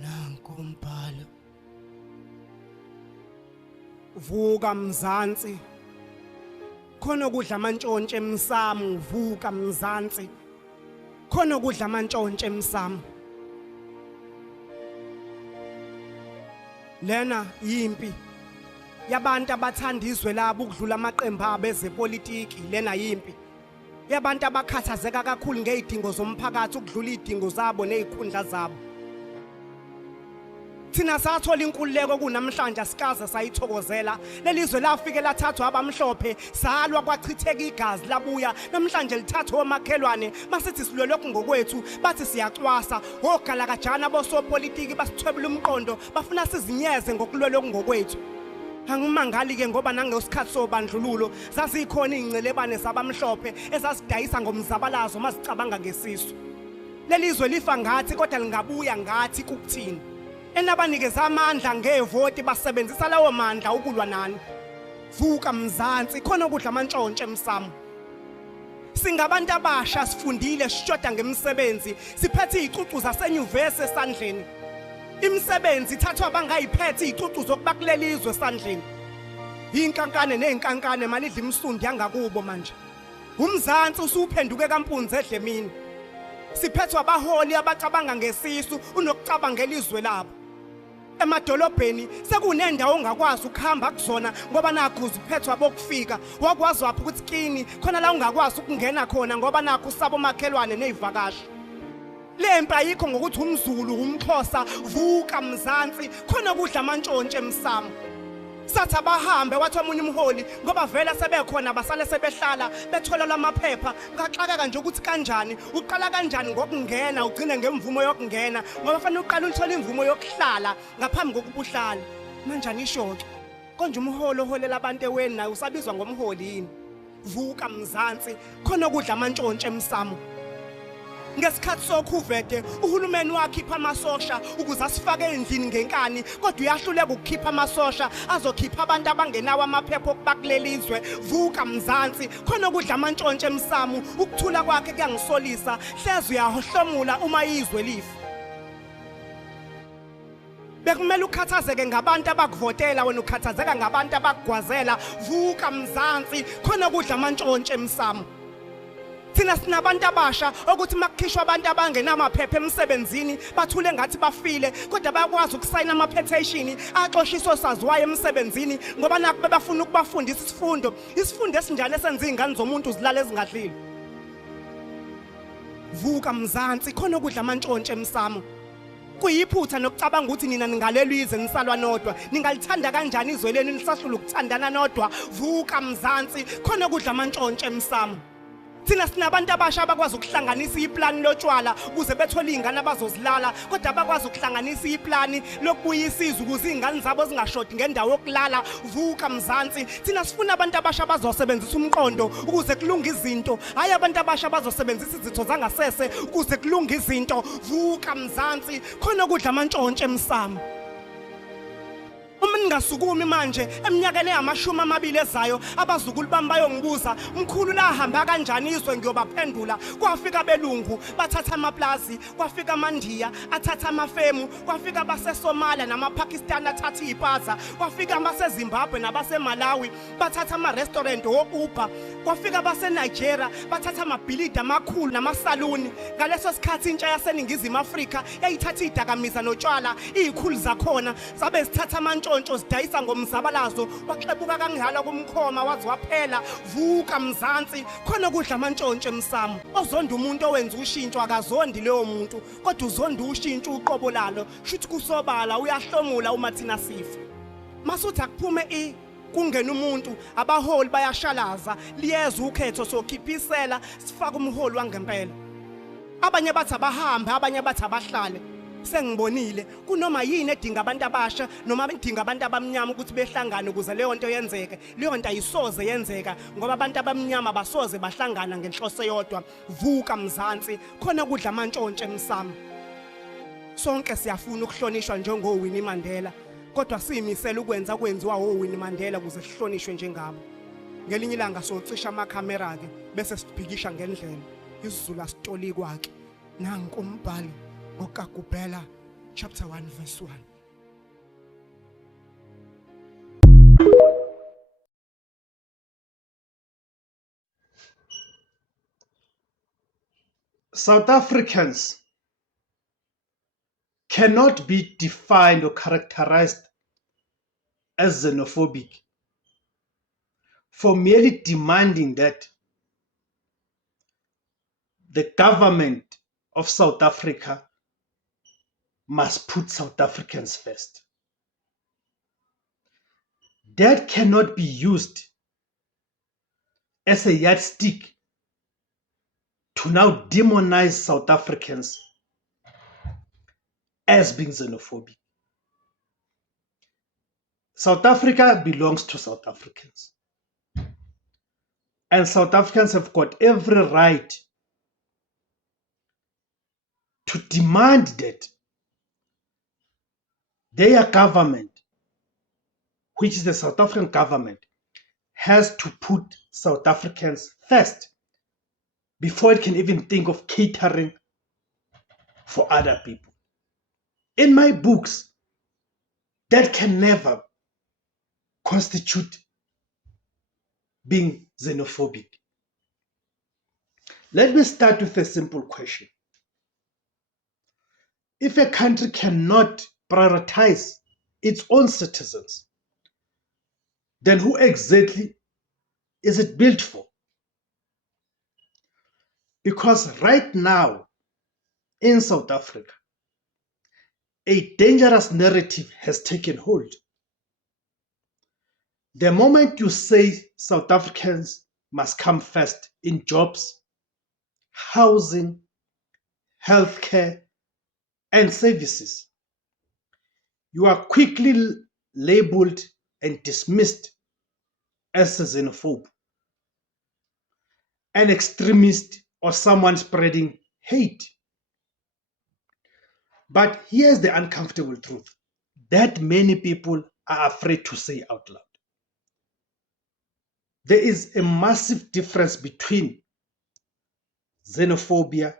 Nanku umbhalo. Vuka Mzansi. Khona ukudla amantshontshe emsamo, vuka Mzansi. Khona ukudla amantshontshe emsamo. Lena yimpi yabantu abathanda izwe labo ukudlula amaqembu abo ezepolitiki. Lena yimpi yabantu abakhathazeka kakhulu ngezidingo zomphakathi ukudlula izidingo zabo nezikhundla zabo. Thina sathola inkululeko kunamhlanje asikaze sayithokozela. Lelizwe lafike lathathwa abamhlophe, salwa kwachitheka igazi labuya. Namhlanje lithathwa omakhelwane, masithi silwe lokhu ngokwethu, bathi siyacwasa. Ogalakajana bosopolitiki basithwebula umqondo, bafuna sizinyeze ngokulwe lokhu ngokwethu. Angimangali ke ngoba nangesikhathi sobandlululo zazikhona ingcelebane zabamhlophe ezasidayisa ngomzabalazo masicabanga ngesisu. Lelizwe lifa ngathi kodwa lingabuya ngathi kukuthini. Enabanikeza amandla ngevoti basebenzisa lawo mandla ukulwa nani. Vuka Mzansi, khona ukudla amantshontshe emsamo. Singabantu abasha sifundile sishoda ngemisebenzi, siphethe izicucu zasenyuvesi esandleni. Imisebenzi ithathwa abangayiphethe izicucu zokubakulelizwe esandleni. Inkankane nezinkankane malidla imisundi yangakubo manje. UMzansi usuphenduke kampunzi edlemini. Siphethwa abaholi abacabanga ngesisu unokucabangela izwe labo. Emadolobheni sekunendawo ongakwazi ukuhamba kuzona ngoba nakho uziphethwa bokufika. Wakwazi wapha ukuthi kini khona la ungakwazi ukungena khona ngoba nakho usabo makhelwane nezivakashi. Lempi ayikho ngokuthi umZulu umXhosa. Vuka Mzansi, khona ukudla amantshontshe emsamo. Sathi abahambe wathi omunye umholi ngoba vele sebekhona basale sebehlala bethola lamaphepha. Ngaxaka nje ukuthi kanjani uqala kanjani ngokungena ugcine ngemvumo yokungena ngoba fanele uqale uthola imvumo yokuhlala ngaphambi kokubuhlala. Manjani ishoke konje umholi oholela abantu eweni naye usabizwa ngomholi yini. Vuka Mzansi, khona ukudla amantshontshe emsamo. Ngesikhathi sokhuvete uhulumeni wakhipha amasosha ukuze asifake endlini ngenkani kodwa uyahluleka ukukhipha amasosha azokhipha abantu abangenawo amaphepha okubakulelizwe. Vuka Mzansi, khona ukudla amantshontshe emsamo. Ukuthula kwakhe kuyangisolisa, hleze uyahohlomula uma izwe lifa. Bekumele ukhathazeke ngabantu abakuvotela wena ukhathazeka ngabantu abakugwazela. Vuka Mzansi, khona ukudla amantshontshe emsamo. Thina sinabantu abasha ukuthi makukhishwa abantu abangenamaphepha emsebenzini bathule ngathi bafile kodwa bayakwazi ukusayina ama-petition axoshiso saziwayo emsebenzini ngoba nakho bebafuna ukubafundisa isifundo esinjalo esenza izingane zomuntu zilala ezingadlile. Vuka Mzansi, khona ukudla amantshontshe emsamo. Kuyiphutha nokucabanga ukuthi nina ningalelwa izwe nisalwa nodwa. Ningalithanda kanjani izwe lenu nisahlula ukuthandana nodwa. Vuka Mzansi, khona ukudla amantshontshe emsamo. Thina sinabantu abasha abakwazi ukuhlanganisa iplani lotshwala ukuze bethole izingane abazozilala kodwa abakwazi ukuhlanganisa iplani lokubuyisa izwe ukuze izingane zabo zingashodi ngendawo yokulala. Vuka Mzansi, thina sifuna abantu abasha abazosebenzisa umqondo ukuze kulunge izinto, hayi abantu abasha abazosebenzisa izitho zangasese ukuze kulunge izinto. Vuka Mzansi, khona ukudla amantshontshe emsamo. Uma ningasukumi manje eminyakeni eyama-20 ezayo abazukulu bami bayongibuza mkhulu la hamba kanjani izwe ngiyobaphendula. Kwafika belungu bathatha amaplazi, kwafika amandiya athatha amafemu, kwafika baseSomalia namaPakistan athatha izipaza, kwafika abaseZimbabwe nabaseMalawi bathatha ama-restaurant o-Uber, kwafika baseNigeria bathatha amabhilidi amakhulu namasaluni. Ngaleso sikhathi intsha yaseNingizimu Afrika yayithatha izidakamizwa notshwala izikhulu zakhona zabe zithatha amantshontsho zidayisa ngomzabalazo waxebuka kanjalo kumkhoma wazi waphela. Vuka Mzansi, khona ukudla amantshontshe emsamo. Ozonda umuntu owenza ushintsho akazondi leyo muntu kodwa uzonda ushintsho uqobo lalo shuthi kusobala uyahlomula uma thina sifa. Masuthi akuphume kungena umuntu abaholi bayashalaza liyeza ukhetho sokhiphisela sifaka umholi wangempela. Abanye bathi abahambe abanye bathi abahlale. Sengibonile kunoma yini edinga abantu abasha noma edinga abantu abamnyama ukuthi behlangane ukuze leyo nto yenzeke. Leyo nto ayisoze yenzeka ngoba abantu abamnyama basoze bahlangana ngenhloso yodwa. Vuka Mzansi, khona ukudla amantshontshe emsamo. Sonke siyafuna ukuhlonishwa njengoWinnie Mandela kodwa siyimisela ukwenza kwenziwa oWinnie Mandela ukuze sihlonishwe njengabo. Ngelinye ilanga socisha amakhamera ke bese sibhikisha ngendlela. isiZulu asitoli kwakhe. Nanku umbhalo ngokagubhela chapter 1 verse 1. South Africans cannot be defined or characterized as xenophobic for merely demanding that the government of South Africa must put South Africans first. That cannot be used as a yardstick to now demonize South Africans as being xenophobic. South Africa belongs to South Africans. And South Africans have got every right to demand that their government, which is the South African government, has to put South Africans first before it can even think of catering for other people. In my books, that can never constitute being xenophobic. Let me start with a simple question. If a country cannot prioritize its own citizens, then who exactly is it built for? Because right now in South Africa, a dangerous narrative has taken hold. The moment you say South Africans must come first in jobs, housing, healthcare, and services, you are quickly labeled and dismissed as a xenophobe, an extremist, or someone spreading hate. But here's the uncomfortable truth that many people are afraid to say out loud. There is a massive difference between xenophobia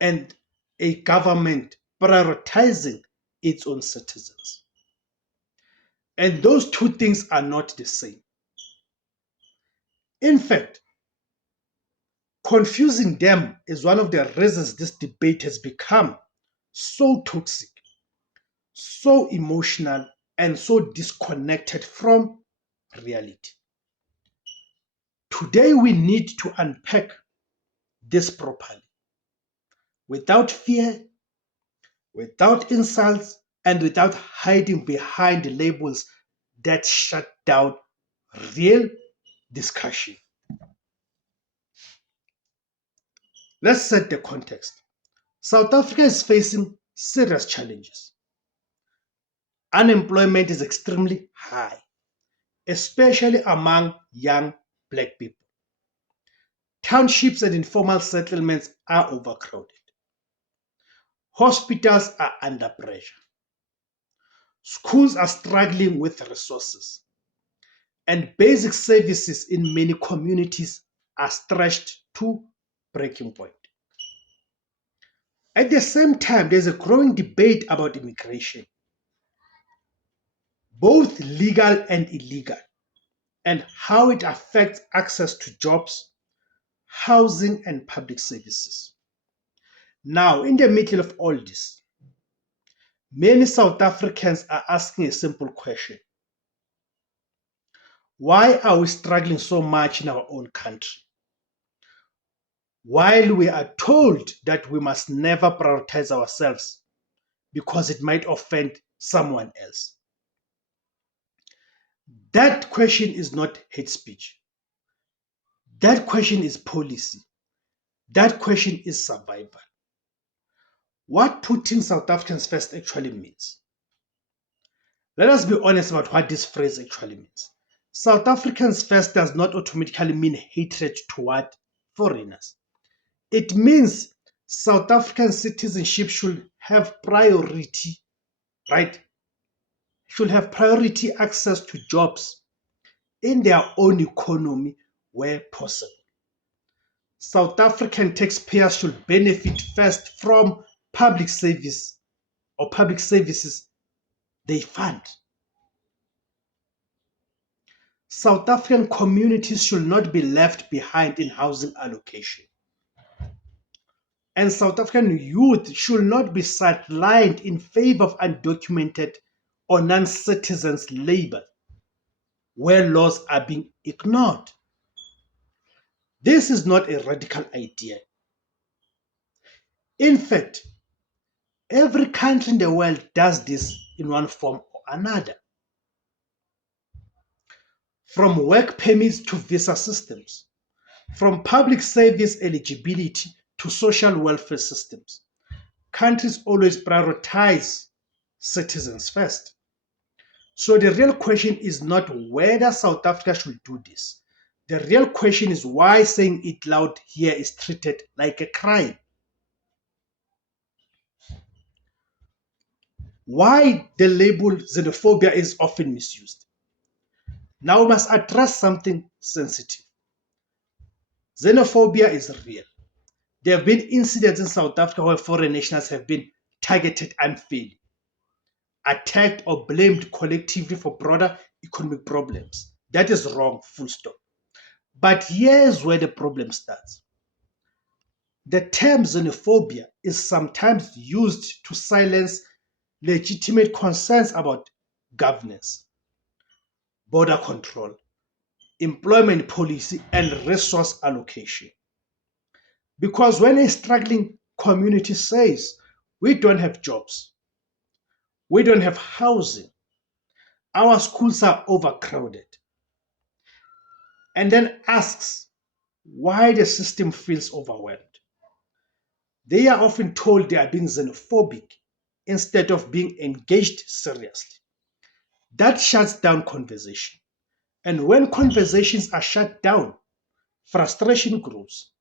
and a government prioritizing its own citizens. And those two things are not the same. In fact, confusing them is one of the reasons this debate has become so toxic, so emotional, and so disconnected from reality. Today, we need to unpack this properly, without fear, without insults, and without hiding behind labels that shut down real discussion. Let's set the context. South Africa is facing serious challenges. Unemployment is extremely high, especially among young black people. Townships and informal settlements are overcrowded. Hospitals are under pressure. Schools are struggling with resources. And basic services in many communities are stretched to breaking point. At the same time, there's a growing debate about immigration, both legal and illegal, and how it affects access to jobs, housing, and public services. Now, in the middle of all this, many South Africans are asking a simple question. Why are we struggling so much in our own country? While we are told that we must never prioritize ourselves because it might offend someone else. That question is not hate speech. That question is policy. That question is survival. What putting South Africans first actually means. Let us be honest about what this phrase actually means. South Africans first does not automatically mean hatred toward foreigners. It means South African citizenship should have priority, right? Should have priority access to jobs in their own economy where possible. South African taxpayers should benefit first from public service or public services they fund. South African communities should not be left behind in housing allocation. And South African youth should not be sidelined in favor of undocumented or non-citizens' labor, where laws are being ignored. This is not a radical idea. In fact, every country in the world does this in one form or another. From work permits to visa systems, from public service eligibility to social welfare systems, countries always prioritize citizens first. So the real question is not whether South Africa should do this. The real question is why saying it loud here is treated like a crime. Why the label xenophobia is often misused. Now we must address something sensitive. Xenophobia is real. There have been incidents in South Africa where foreign nationals have been targeted unfairly, attacked or blamed collectively for broader economic problems. That is wrong, full stop. But here's where the problem starts. The term xenophobia is sometimes used to silence legitimate concerns about governance, border control, employment policy, and resource allocation. Because when a struggling community says, we don't have jobs, we don't have housing, our schools are overcrowded, and then asks why the system feels overwhelmed, they are often told they are being xenophobic instead of being engaged seriously. That shuts down conversation. And when conversations are shut down, frustration grows.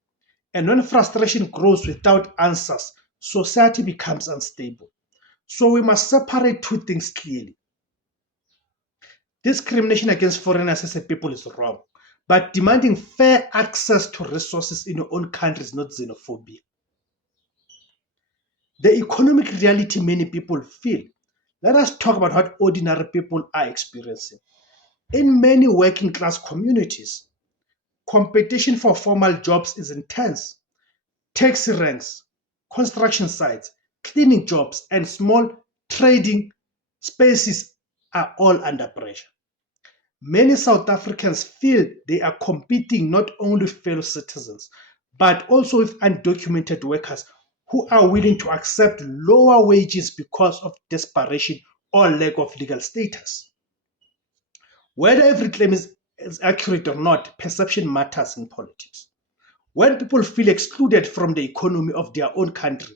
And when frustration grows without answers, society becomes unstable. So we must separate two things clearly. Discrimination against foreigners as a people is wrong, but demanding fair access to resources in your own country is not xenophobia. The economic reality many people feel. Let us talk about what ordinary people are experiencing. In many working class communities, competition for formal jobs is intense. Taxi ranks, construction sites, cleaning jobs, and small trading spaces are all under pressure. Many South Africans feel they are competing not only with fellow citizens, but also with undocumented workers who are willing to accept lower wages because of desperation or lack of legal status. Whether every claim is accurate or not, perception matters in politics. When people feel excluded from the economy of their own country,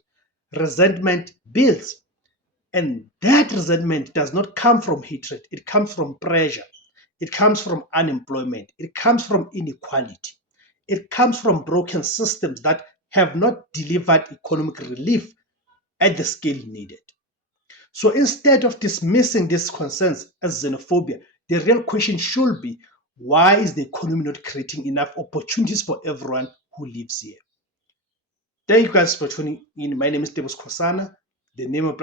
resentment builds. And that resentment does not come from hatred, it comes from pressure, it comes from unemployment, it comes from inequality, it comes from broken systems that have not delivered economic relief at the scale needed. So instead of dismissing these concerns as xenophobia, the real question should be, why is the economy not creating enough opportunities for everyone who lives here? Thank you guys for tuning in. My name is Tebus Kosana. The name of